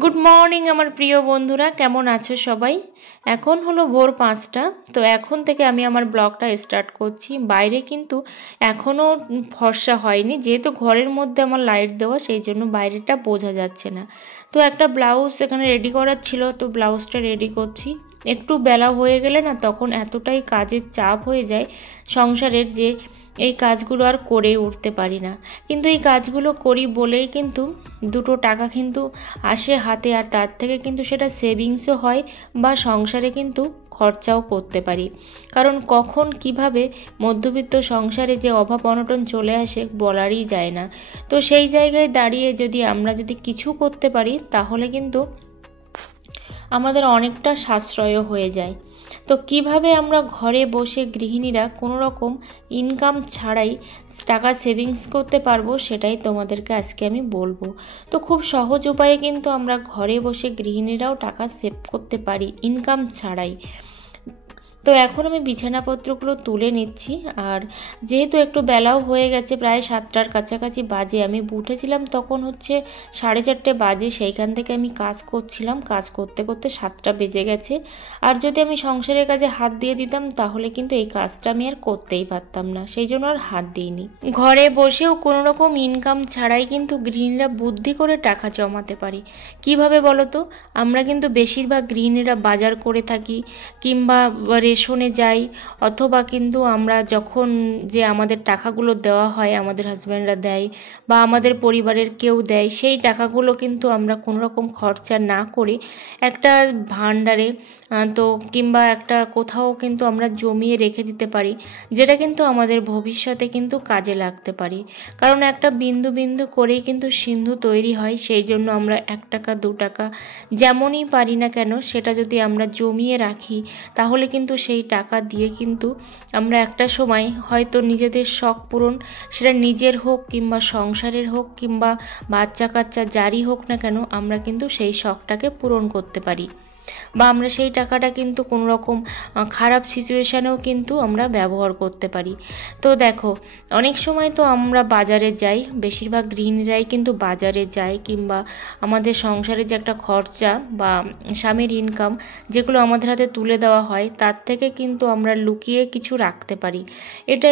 Good morning আমার প্রিয় বন্ধুরা, কেমন আছো সবাই? এখন হলো ভোর 5টা। তো এখন থেকে আমি আমার ব্লগটা স্টার্ট করছি। বাইরে কিন্তু এখনও ফর্সা হয়নি, যেহেতু ঘরের মধ্যে আমার লাইট দেওয়া, সেই জন্য বাইরেটা বোঝা যাচ্ছে না। তো একটা ব্লাউজ এখানে রেডি করার ছিল, তো ব্লাউজটা রেডি করছি। একটু বেলা হয়ে গেলে না, তখন এতটাই কাজের চাপ হয়ে যায় সংসারের, যে এই কাজগুলো আর করে উঠতে পারি না। কিন্তু এই কাজগুলো করি বলেই কিন্তু দুটো টাকা কিন্তু আসে হাতে, আর তার থেকে কিন্তু সেটা সেভিংসও হয় বা সংসারে কিন্তু খরচাও করতে পারি। কারণ কখন কিভাবে মধ্যবিত্ত সংসারে যে অভাব অনটন চলে আসে বলারই যায় না। তো সেই জায়গায় দাঁড়িয়ে আমরা যদি কিছু করতে পারি, তাহলে কিন্তু আমাদের অনেকটা সাশ্রয়ও হয়ে যায়। তো কিভাবে আমরা ঘরে বসে গৃহিণীরা কোনো রকম ইনকাম ছাড়াই টাকা সেভিংস করতে পারবো, সেটাই তোমাদেরকে আজকে আমি বলবো। তো খুব সহজ উপায়ে কিন্তু আমরা ঘরে বসে গৃহিণীরাও টাকা সেভ করতে পারি ইনকাম ছাড়াই। তো এখন আমি বিছানাপত্রগুলো তুলে নিচ্ছি, আর যেহেতু একটু বেলাও হয়ে গেছে, প্রায় 7টার কাছাকাছি বাজে। আমি উঠেছিলাম তখন হচ্ছে 4:30 বাজে, সেইখান থেকে আমি কাজ করছিলাম, কাজ করতে করতে 7টা বেজে গেছে। আর যদি আমি সংসারের কাজে হাত দিয়ে দিতাম, তাহলে কিন্তু এই কাজটা আমি আর করতেই পারতাম না, সেই জন্য আর হাত দিইনি। ঘরে বসেও কোনো রকম ইনকাম ছাড়াই কিন্তু গৃহিণীরা বুদ্ধি করে টাকা জমাতে পারি। কিভাবে বলো তো? আমরা কিন্তু বেশিরভাগ গৃহিণীরা বাজার করে থাকি, কিংবা রেশনে যাই, অথবা কিন্তু আমরা যখন যে আমাদের টাকাগুলো দেওয়া হয়, আমাদের হাজব্যান্ডরা দেয় বা আমাদের পরিবারের কেউ দেয়, সেই টাকাগুলো কিন্তু আমরা কোনো রকম খরচা না করে একটা ভাণ্ডারে তো কিংবা একটা কোথাও কিন্তু আমরা জমিয়ে রেখে দিতে পারি, যেটা কিন্তু আমাদের ভবিষ্যতে কিন্তু কাজে লাগতে পারি। কারণ একটা বিন্দু বিন্দু করেই কিন্তু সিন্ধু তৈরি হয়। সেই জন্য আমরা 1 টাকা 2 টাকা যেমনই পারি না কেন, সেটা যদি আমরা জমিয়ে রাখি, তাহলে কিন্তু সেই টাকা দিয়ে কিন্তু আমরা একটা সময় হয়তো নিজেদের শখ পূরণ, সেটা নিজের হোক কিংবা সংসারের হোক কিংবা বাচ্চা কাচ্চা যারই হোক না কেন, আমরা কিন্তু সেই শখটাকে পূরণ করতে পারি, বা আমরা সেই টাকাটা কিন্তু কোনো রকম খারাপ সিচুয়েশানেও কিন্তু আমরা ব্যবহার করতে পারি। তো দেখো, অনেক সময় তো আমরা বাজারে যাই, বেশিরভাগ গৃহিণীরাই কিন্তু বাজারে যায়, কিংবা আমাদের সংসারের যে একটা খরচা বা স্বামীর ইনকাম, যেগুলো আমাদের হাতে তুলে দেওয়া হয়, তার থেকে কিন্তু আমরা লুকিয়ে কিছু রাখতে পারি।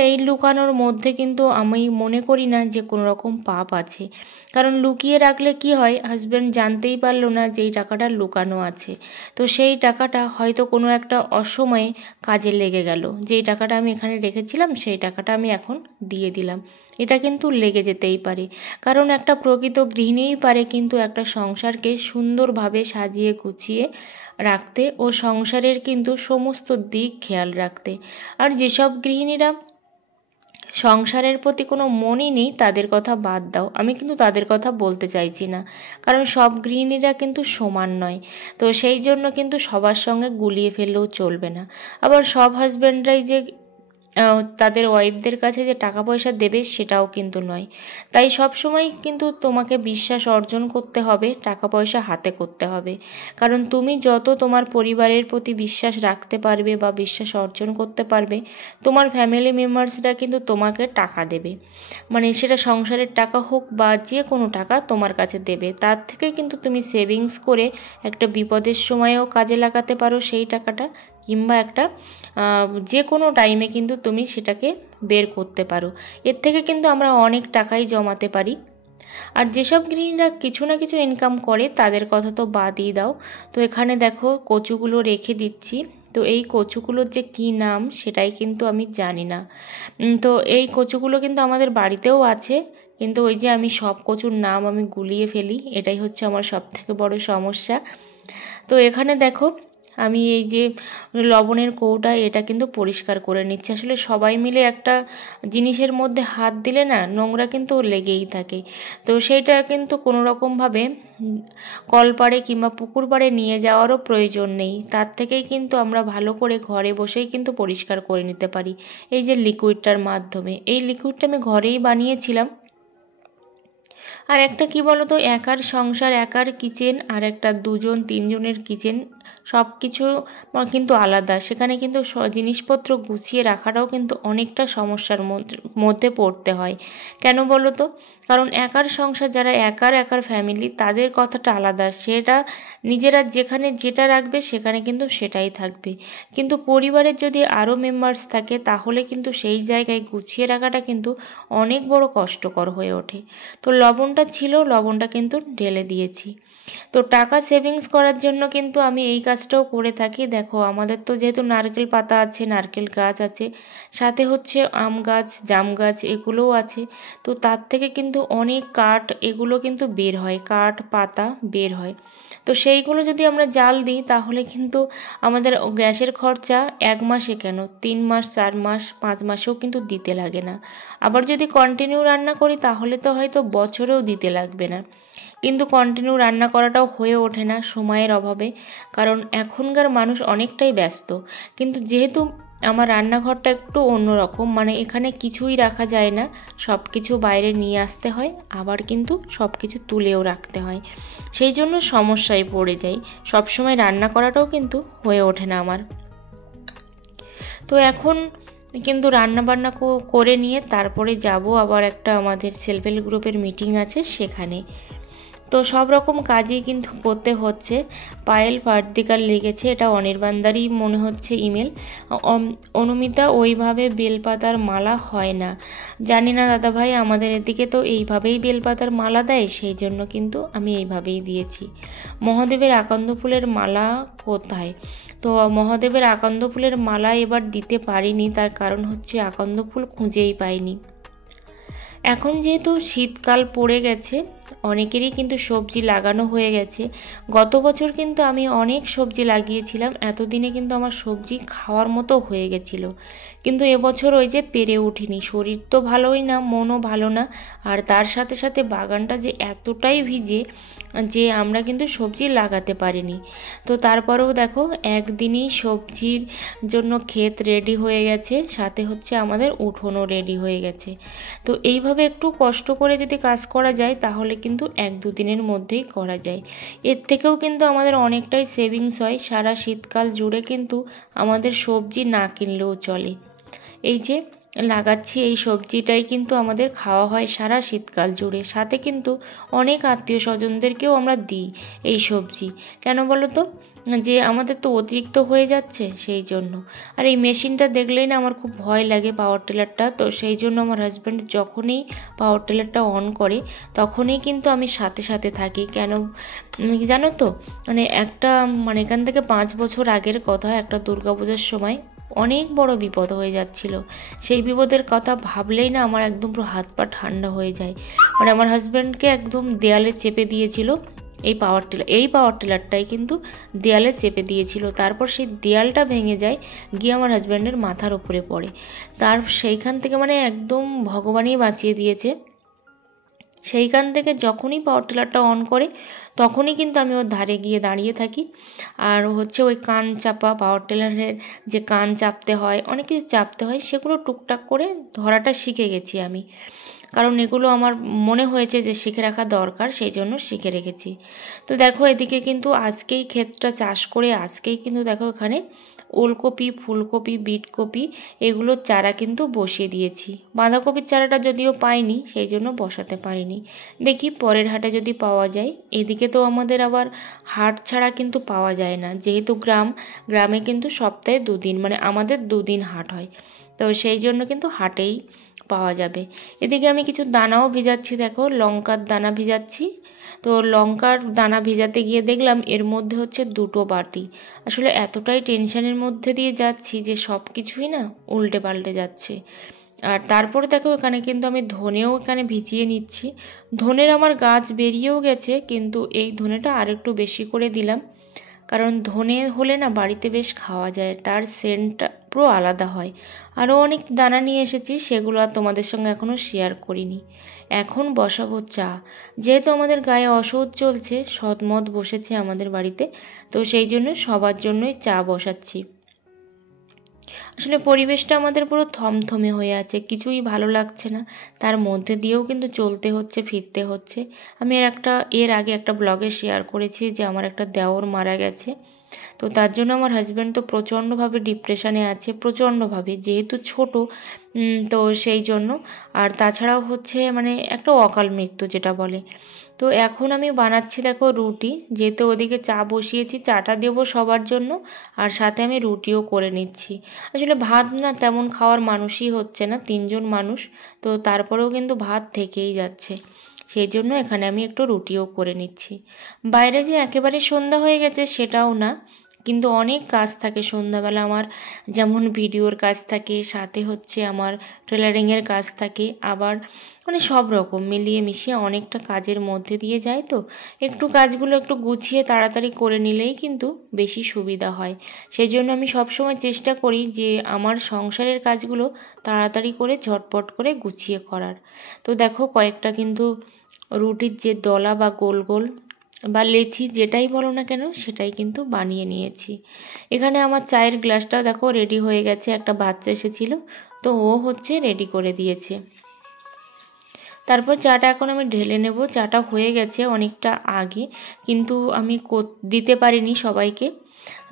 এই লুকানোর মধ্যে কিন্তু আমি মনে করি না যে কোনো রকম পাপ আছে। কারণ লুকিয়ে রাখলে কি হয়, হাজব্যান্ড জানতেই পারলো না যে এই টাকাটা লুকানো আছে, তো সেই টাকাটা হয়তো কোনো একটা অসময়ে কাজে লেগে গেল। যেই টাকাটা আমি এখানে রেখেছিলাম, সেই টাকাটা আমি এখন দিয়ে দিলাম, এটা কিন্তু লেগে যেতেই পারে। কারণ একটা প্রকৃত গৃহিণীই পারে কিন্তু একটা সংসারকে সুন্দরভাবে সাজিয়ে গুছিয়ে রাখতে ও সংসারের কিন্তু সমস্ত দিক খেয়াল রাখতে। আর যেসব গৃহিণীরা সংসারের প্রতি কোনো মনই নেই, তাদের কথা বাদ দাও, আমি কিন্তু তাদের কথা বলতে চাইছি না। কারণ সব গৃহিণীরা কিন্তু সমান নয়, তো সেই জন্য কিন্তু সবার সঙ্গে গুলিয়ে ফেললেও চলবে না। আবার সব হাজব্যান্ডরাই যে তাদের ওয়াইফদের কাছে যে টাকা পয়সা দেবে, সেটাও কিন্তু নয়। তাই সব সময় কিন্তু তোমাকে বিশ্বাস অর্জন করতে হবে, টাকা পয়সা হাতে করতে হবে। কারণ তুমি যত তোমার পরিবারের প্রতি বিশ্বাস রাখতে পারবে বা বিশ্বাস অর্জন করতে পারবে, তোমার ফ্যামিলি মেম্বার্সরা কিন্তু তোমাকে টাকা দেবে। মানে সেটা সংসারের টাকা হোক বা যে কোনো টাকা তোমার কাছে দেবে, তার থেকে কিন্তু তুমি সেভিংস করে একটা বিপদের সময়েও কাজে লাগাতে পারো সেই টাকাটা, কিংবা একটা যে কোনো টাইমে কিন্তু তুমি সেটাকে বের করতে পারো। এর থেকে কিন্তু আমরা অনেক টাকাই জমাতে পারি। আর যেসব গৃহিণীরা কিছু না কিছু ইনকাম করে, তাদের কথা তো বাদই দাও। তো এখানে দেখো, কচুগুলো রেখে দিচ্ছি। তো এই কচুগুলোর যে কী নাম, সেটাই কিন্তু আমি জানি না। তো এই কচুগুলো কিন্তু আমাদের বাড়িতেও আছে, কিন্তু ওই যে আমি সব কচুর নাম আমি গুলিয়ে ফেলি, এটাই হচ্ছে আমার সবথেকে বড় সমস্যা। তো এখানে দেখো, আমি এই যে লবণের কৌটা, এটা কিন্তু পরিষ্কার করে নিচ্ছি। আসলে সবাই মিলে একটা জিনিসের মধ্যে হাত দিলে না, নোংরা কিন্তু লেগেই থাকে। তো সেইটা কিন্তু কোনো রকমভাবে কলপাড়ে কিংবা পুকুর পাড়ে নিয়ে যাওয়ারও প্রয়োজন নেই, তার থেকেই কিন্তু আমরা ভালো করে ঘরে বসেই কিন্তু পরিষ্কার করে নিতে পারি এই যে লিকুইডটার মাধ্যমে। এই লিকুইডটা আমি ঘরেই বানিয়েছিলাম। আর একটা কি বলো তো, একার সংসার, একার কিচেন, আর একটা দুজন তিনজনের কিচেন, সব কিছু কিন্তু আলাদা। সেখানে কিন্তু জিনিসপত্র গুছিয়ে রাখাটাও কিন্তু অনেকটা সমস্যার মধ্যে পড়তে হয়। কেন বলো তো? কারণ একার সংসার, যারা একার ফ্যামিলি, তাদের কথাটা আলাদা। সেটা নিজেরা যেখানে যেটা রাখবে সেখানে কিন্তু সেটাই থাকবে। কিন্তু পরিবারের যদি আরও মেম্বার্স থাকে তাহলে কিন্তু সেই জায়গায় গুছিয়ে রাখাটা কিন্তু অনেক বড় কষ্টকর হয়ে ওঠে। তো লবণটা ছিল, লবণটা কিন্তু ঢেলে দিয়েছি। তো টাকা সেভিংস করার জন্য কিন্তু আমি এই কাজটাও করে থাকি। দেখো, আমাদের তো যেহেতু নারকেল পাতা আছে, নারকেল গাছ আছে, সাথে হচ্ছে আম গাছ, জাম গাছ, এগুলোও আছে। তো তার থেকে কিন্তু অনেক কাঠ এগুলো কিন্তু বের হয়, কাঠ পাতা বের হয়। তো সেইগুলো যদি আমরা জাল দিই তাহলে কিন্তু আমাদের গ্যাসের খরচা 1 মাসে কেন, 3 মাস, 4 মাস, 5 মাসেও কিন্তু দিতে লাগে না। আবার যদি কন্টিনিউ রান্না করি তাহলে তো হয়তো বছরেও দিতে লাগবে না। কিন্তু কন্টিনিউ রান্না করাটাও হয়ে ওঠে না সময়ের অভাবে, কারণ এখনকার মানুষ অনেকটাই ব্যস্ত। কিন্তু যেহেতু আমার রান্নাঘরটা একটু অন্যরকম, মানে এখানে কিছুই রাখা যায় না, সব কিছু বাইরে নিয়ে আসতে হয়, আবার কিন্তু সব কিছু তুলেও রাখতে হয়, সেই জন্য সমস্যায় পড়ে যাই। সবসময় রান্না করাটাও কিন্তু হয়ে ওঠে না আমার। তো এখন কিন্তু রান্নাবান্না করে নিয়ে তারপরে যাব আবার একটা আমাদের সেলফ হেল্প গ্রুপের মিটিং আছে সেখানে। তো সব রকম কাজই কিন্তু করতে হচ্ছে। পায়েল ভার্টিকাল লিখেছে, এটা অনির্বাণদারই মনে হচ্ছে ইমেল। অনুমিতা, ওইভাবে বেলপাতার মালা হয় না। জানি না দাদা ভাই, আমাদের এদিকে তো এইভাবেই বেলপাতার মালা দেয়, সেই জন্য কিন্তু আমি এইভাবেই দিয়েছি। মহাদেবের আকন্দ ফুলের মালা কোথায়? তো মহাদেবের আকন্দ ফুলের মালা এবার দিতে পারিনি, তার কারণ হচ্ছে আকন্দ ফুল খুঁজেই পাইনি। এখন যেহেতু শীতকাল পড়ে গেছে, অনেকেরই কিন্তু সবজি লাগানো হয়ে গেছে। গত বছর কিন্তু আমি অনেক সবজি লাগিয়েছিলাম, এতদিনে কিন্তু আমার সবজি খাওয়ার মতো হয়ে গেছিলো। কিন্তু এবছর ওই যে পেরে উঠিনি, শরীর তো ভালোই না, মনও ভালো না, আর তার সাথে সাথে বাগানটা যে এতটাই ভিজে যে আমরা কিন্তু সবজি লাগাতে পারিনি। তো তারপরেও দেখো, একদিনই সবজির জন্য ক্ষেত রেডি হয়ে গেছে, সাথে হচ্ছে আমাদের উঠোনও রেডি হয়ে গেছে। তো এইভাবে একটু কষ্ট করে যদি কাজ করা যায় তাহলে কিন্তু 1-2 দিনের মধ্যেই করা যায়। এর থেকেও কিন্তু আমাদের অনেকটাই সেভিংস হয়, সারা শীতকাল জুড়ে কিন্তু আমাদের সবজি না কিনলেও চলে। এই যে লাগাচ্ছি, এই সবজিটাই কিন্তু আমাদের খাওয়া হয় সারা শীতকাল জুড়ে, সাথে কিন্তু অনেক আত্মীয় স্বজনদেরকেও আমরা দিই এই সবজি। কেন বলো তো? যে আমাদের তো অতিরিক্ত হয়ে যাচ্ছে সেই জন্য। আর এই মেশিনটা দেখলেই না আমার খুব ভয় লাগে, পাওয়ার টিলারটা। তো সেই জন্য আমার হাজব্যান্ড যখনই পাওয়ার টিলারটা অন করে তখনই কিন্তু আমি সাথে সাথে থাকি। কেন জানো তো, মানে এখান থেকে 5 বছর আগের কথা, একটা দুর্গাপূজার সময় অনেক বড় বিপদ হয়ে যাচ্ছিল। সেই বিপদের কথা ভাবলেই না আমার একদম পুরো হাত পা ঠান্ডা হয়ে যায়। মানে আমার হাজব্যান্ডকে একদম দেয়ালে চেপে দিয়েছিল এই পাওয়ার টিলারটাই কিন্তু দেয়ালে চেপে দিয়েছিল। তারপর সেই দেয়ালটা ভেঙে যায়, গিয়ে আমার হাজব্যান্ডের মাথার উপরে পড়ে। সেইখান থেকে মানে একদম ভগবানই বাঁচিয়ে দিয়েছে। সেইখান থেকে যখনই পাওয়ার টিলারটা অন করে তখনই কিন্তু আমি ওর ধারে গিয়ে দাঁড়িয়ে থাকি। আর হচ্ছে ওই কান চাপা, পাওয়ার টিলারের যে কান চাপতে হয়, অনেক কিছু চাপতে হয়, সেগুলো টুকটাক করে ধরাটা শিখে গেছি আমি। কারণ এগুলো আমার মনে হয়েছে যে শিখে রাখা দরকার, সেই জন্য শিখে রেখেছি। তো দেখো, এদিকে কিন্তু আজকেই ক্ষেতটা চাষ করে আজকেই কিন্তু দেখো এখানে ওলকপি, ফুলকপি, বিটকপি এগুলোর চারা কিন্তু বসিয়ে দিয়েছি। বাঁধাকপির চারাটা যদিও পাইনি, সেই জন্য বসাতে পারিনি। দেখি পরের হাটে যদি পাওয়া যায়। এদিকে তো আমাদের আবার হাট ছাড়া কিন্তু পাওয়া যায় না, যেহেতু গ্রামে কিন্তু সপ্তাহে 2 দিন, মানে আমাদের 2 দিন হাট হয়। তো সেই জন্য কিন্তু হাটেই পাওয়া যাবে। এদিকে আমি কিছু দানাও ভিজাচ্ছি, দেখো লঙ্কার দানা ভিজাচ্ছি। তো লঙ্কার দানা ভিজাতে গিয়ে দেখলাম এর মধ্যে হচ্ছে 2টো বাটি। আসলে এতটাই টেনশনের মধ্যে দিয়ে যাচ্ছি যে সব কিছুই না উল্টে পাল্টে যাচ্ছে। আর তারপরে দেখো এখানে কিন্তু আমি ধনেও এখানে ভিজিয়ে নিচ্ছি। ধনের আমার গাছ বেরিয়েও গেছে, কিন্তু এই ধনেটা আরেকটু বেশি করে দিলাম, কারণ ধনে হলে না বাড়িতে বেশ খাওয়া যায়, তার সেন্টটা পুরো আলাদা হয়। আরও অনেক দানা নিয়ে এসেছি, সেগুলো আর তোমাদের সঙ্গে এখনও শেয়ার করিনি। এখন বসাবো চা। যেহেতু আমাদের গায়ে অসহ্য চলছে, সৎমত বসেছে আমাদের বাড়িতে, তো সেই জন্য সবার জন্যই চা বসাচ্ছি। আসলে পরিবেশটা আমাদের পুরো থমথমে হয়ে আছে, কিছুই ভালো লাগছে না, তার মধ্যে দিয়েও কিন্তু চলতে হচ্ছে, ফিরতে হচ্ছে। আমি এর আগে একটা ব্লগে শেয়ার করেছি যে আমার একটা দেওর মারা গেছে। তো তার জন্য আমার হাজব্যান্ড তো প্রচণ্ডভাবে ডিপ্রেশনে আছে, প্রচণ্ডভাবে, যেহেতু ছোট, তো সেই জন্য। আর তাছাড়াও হচ্ছে মানে একটা অকাল মৃত্যু যেটা বলে। তো এখন আমি বানাচ্ছি দেখো রুটি, যেহেতু ওদিকে চা বসিয়েছি, চাটা দেবো সবার জন্য, আর সাথে আমি রুটিও করে নিচ্ছি। আসলে ভাত না তেমন খাওয়ার মানুষই হচ্ছে না, 3জন মানুষ, তো তারপরেও কিন্তু ভাত থেকেই যাচ্ছে, সেই জন্য এখানে আমি একটু রুটিও করে নিচ্ছি। বাইরে যে একেবারে সন্ধ্যা হয়ে গেছে সেটাও না, কিন্তু অনেক কাজ থাকে সন্ধ্যাবেলা আমার, যেমন ভিডিওর কাজ থাকে, সাথে হচ্ছে আমার টেলারিংয়ের কাজ থাকে, আবার মানে সব রকম মিলিয়ে মিশিয়ে অনেকটা কাজের মধ্যে দিয়ে যায়। তো একটু কাজগুলো একটু গুছিয়ে তাড়াতাড়ি করে নিলেই কিন্তু বেশি সুবিধা হয়। সেই জন্য আমি সবসময় চেষ্টা করি যে আমার সংসারের কাজগুলো তাড়াতাড়ি করে ঝটপট করে গুছিয়ে করার। তো দেখো কয়েকটা কিন্তু রুটির যে দলা বা গোল গোল বা লেচি যেটাই বলো না কেন সেটাই কিন্তু বানিয়ে নিয়েছি। এখানে আমার চায়ের গ্লাসটাও দেখো রেডি হয়ে গেছে, একটা বাচ্চা এসেছিলো তো ও হচ্ছে রেডি করে দিয়েছে। তারপর চাটা এখন আমি ঢেলে নেব। চাটা হয়ে গেছে অনেকটা আগে, কিন্তু আমি দিতে পারিনি সবাইকে,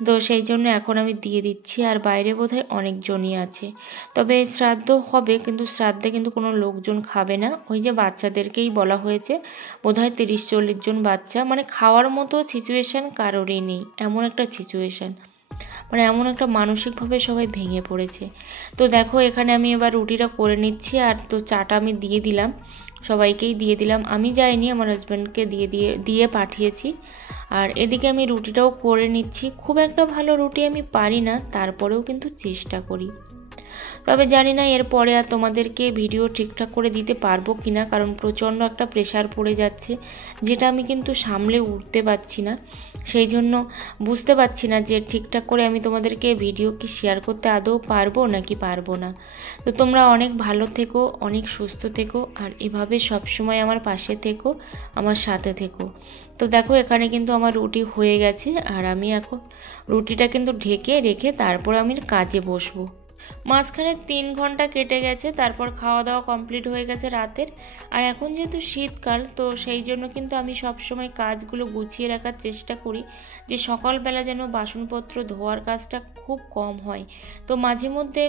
তো সেই জন্য এখন আমি দিয়ে দিচ্ছি। আর বাইরে বোধহয় অনেকজনই আছে, তবে শ্রাদ্ধ হবে, কিন্তু শ্রাদ্ধে কিন্তু কোনো লোকজন খাবে না, ওই যে বাচ্চাদেরকেই বলা হয়েছে, বোধহয় 30-40 জন বাচ্চা, মানে খাওয়ার মতো সিচুয়েশান কারোরই নেই, এমন একটা সিচুয়েশান, মানে এমন একটা মানসিকভাবে সবাই ভেঙে পড়েছে। তো দেখো এখানে আমি এবার রুটিটা করে নিচ্ছি, আর তো চাটা আমি দিয়ে দিলাম, সবাইকেই দিয়ে দিলাম, আমি যাইনি, আমার হাজব্যান্ডকে দিয়ে পাঠিয়েছি। আর এদিকে আমি রুটিটাও করে নিচ্ছি। খুব একটা ভালো রুটি আমি পারি না, তারপরেও কিন্তু চেষ্টা করি। তবে জানি না এরপরে আর তোমাদেরকে ভিডিও ঠিকঠাক করে দিতে পারবো কি না, কারণ প্রচণ্ড একটা প্রেশার পড়ে যাচ্ছে, যেটা আমি কিন্তু সামলে উঠতে পারছি না। সেই জন্য বুঝতে পারছি না যে ঠিকঠাক করে আমি তোমাদেরকে ভিডিও কি শেয়ার করতে আদৌ পারবো নাকি পারবো না। তো তোমরা অনেক ভালো থেকো, অনেক সুস্থ থেকো, আর এভাবে সবসময় আমার পাশে থেকো, আমার সাথে থেকো। তো দেখো এখানে কিন্তু আমার রুটি হয়ে গেছে, আর আমি এখন রুটিটা কিন্তু ঢেকে রেখে তারপর আমি কাজে বসবো। মাঝখানে 3 ঘন্টা কেটে গেছে, তারপর খাওয়া দাওয়া কমপ্লিট হয়ে গেছে রাতের। আর এখন যেহেতু শীতকাল, তো সেই জন্য কিন্তু আমি সবসময় কাজগুলো গুছিয়ে রাখার চেষ্টা করি, যে সকালবেলা যেন বাসনপত্র ধোয়ার কাজটা খুব কম হয়। তো মাঝে মধ্যে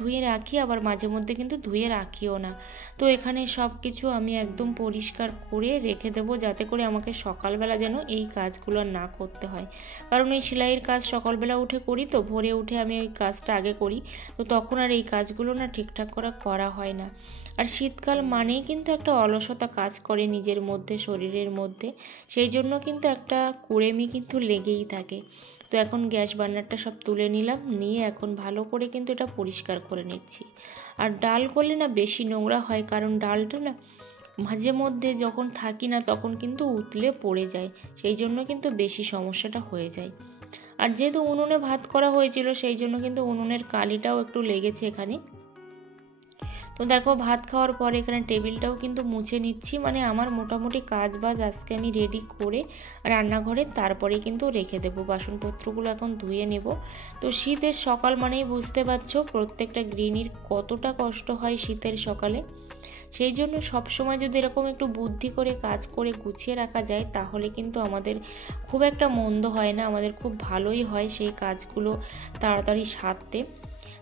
ধুয়ে রাখি, আবার মাঝে মধ্যে কিন্তু ধুয়ে রাখিও না। তো এখানে সব কিছু আমি একদম পরিষ্কার করে রেখে দেবো, যাতে করে আমাকে সকালবেলা যেন এই কাজগুলো না করতে হয়। কারণ এই সেলাইয়ের কাজ সকালবেলা উঠে করি, তো ভোরে উঠে আমি ওই কাজটা আগে করি, তো তখন আর এই কাজগুলো না ঠিকঠাক করা হয় না। আর শীতকাল মানেই কিন্তু একটা অলসতা কাজ করে নিজের মধ্যে, শরীরের মধ্যে, সেই জন্য কিন্তু একটা কুড়েমি কিন্তু লেগেই থাকে। তো এখন গ্যাস বার্নারটা সব তুলে নিলাম, নিয়ে এখন ভালো করে কিন্তু এটা পরিষ্কার করে নিচ্ছি। আর ডাল করলে না বেশি নোংরা হয়, কারণ ডালটা না মাঝে মধ্যে যখন থাকি না তখন কিন্তু উতলে পড়ে যায়, সেই জন্য কিন্তু বেশি সমস্যাটা হয়ে যায়। আর যেহেতু উনুনে ভাত করা হয়েছিল, সেই জন্য কিন্তু উনুনের কালিটাও একটু লেগেছে এখানে। তো দেখো ভাত খাওয়ার পরে এখানে টেবিলটাও কিন্তু মুছে নিচ্ছি, মানে আমার মোটামুটি কাজ বাজ আজকে আমি রেডি করে রান্নাঘরে তারপরে কিন্তু রেখে দেবো, বাসনপত্রগুলো এখন ধুয়ে নেব। তো শীতের সকাল মানেই বুঝতে পারছো প্রত্যেকটা গৃহিণীর কতটা কষ্ট হয় শীতের সকালে। সেই জন্য সবসময় যদি এরকম একটু বুদ্ধি করে কাজ করে গুছিয়ে রাখা যায়, তাহলে কিন্তু আমাদের খুব একটা মন্দ হয় না, আমাদের খুব ভালোই হয় সেই কাজগুলো তাড়াতাড়ি সারতে।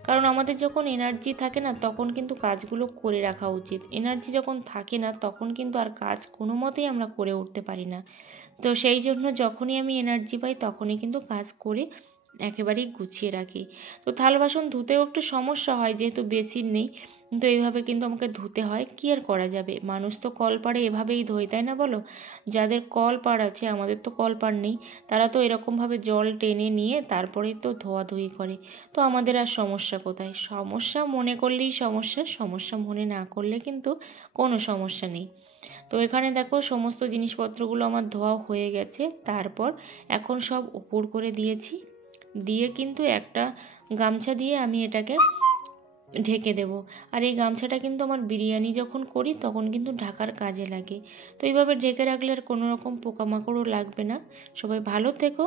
কারণ আমাদের যখন এনার্জি থাকে না তখন কিন্তু কাজগুলো করে রাখা উচিত, এনার্জি যখন থাকে না তখন কিন্তু আর কাজ কোনো মতেই আমরা করে উঠতে পারি না। তো সেই জন্য যখনই আমি এনার্জি পাই তখনই কিন্তু কাজ করে একেবারেই গুছিয়ে রাখি। তো থাল বাসন ধুতেও একটু সমস্যা হয়, যেহেতু বেসিন নেই, তো এইভাবে কিন্তু আমাকে ধুতে হয়, কী আর করা যাবে, মানুষ তো কলপাড়ে এভাবেই ধোয়, তাই না বলো? যাদের কলপাড় আছে, আমাদের তো কলপাড় নেই, তারা তো এরকমভাবে জল টেনে নিয়ে তারপরেই তো ধোয়াধুয়ি করে। তো আমাদের আর সমস্যা কোথায়? সমস্যা মনে করলেই সমস্যা, সমস্যা মনে না করলে কিন্তু কোনো সমস্যা নেই। তো এখানে দেখো সমস্ত জিনিসপত্রগুলো আমার ধোয়া হয়ে গেছে, তারপর এখন সব উপর করে দিয়েছি, দিয়ে কিন্তু একটা গামছা দিয়ে আমি এটাকে ঢেকে দেব। আর এই গামছাটা কিন্তু আমার বিরিয়ানি যখন করি তখন কিন্তু ঢাকার কাজে লাগে। তো এইভাবে ঢেকে রাখলে আর কোনো রকম পোকামাকড়ও লাগবে না। সবাই ভালো থেকো।